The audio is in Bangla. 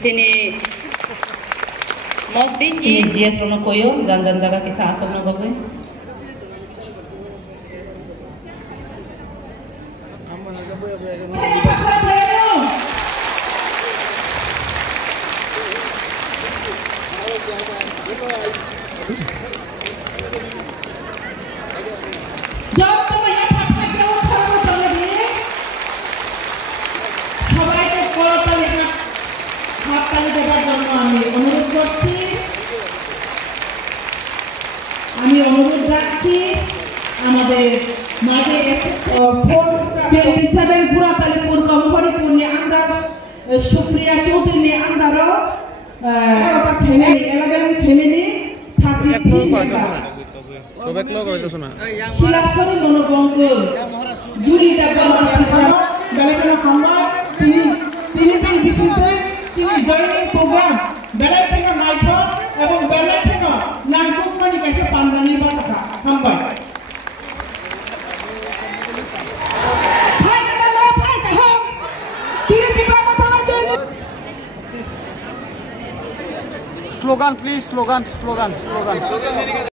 sini Mokdin ji jias rono koyo dan jaga kisah asok no bagai. আমি অনুরোধ রাখছি আমাদের মাঠে হিসাবে পুরাতালিপুর গহরিপুর নিয়ে আন্দার সুপ্রিয়া চৌধুরী নিয়ে আন্দারও ফ্যামিলি 11 ফ্যামিলি 33 শিলাশ্বরী মনোবঙ্গল জুলিটা বেলাকানো খাম্বা তিনি দিন বিশুদ্ধে তিনি জয়নিং প্রোগ্রাম বেলা থেকে নাইট এবং বেলা থেকে নাইট মানে কাছে পান্দানি বাঁচা খাম্বা Slogan, please. Slogan.